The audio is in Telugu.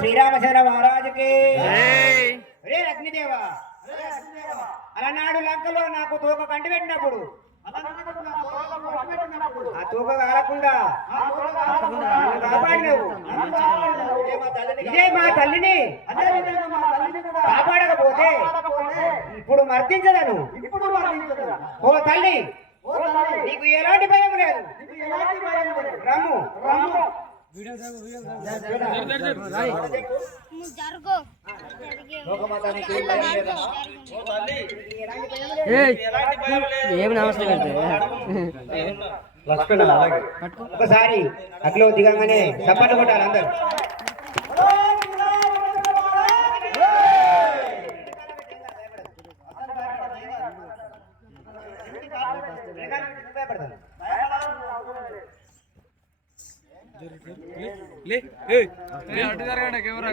శ్రీరామచంద్ర మహారాజుకి రే అగ్నిదేవా అలనాడు లంకలో నాకు తోక కంటి పెట్టినప్పుడు ఆ తోక కాలకుండా కాపాడినవు. ఇదే మా తల్లిని కాపాడకపోతే ఇప్పుడు మర్దించదను. ఓ తల్లి నీకు ఎలాంటి భయం లేదు. రమ్ము రమ్ము ఏం నమస్తే ఒకసారి అగ్లో దిగంగానే చప్పట్లు కొట్టాలి అందరు. అటు జరగండి కెమెరా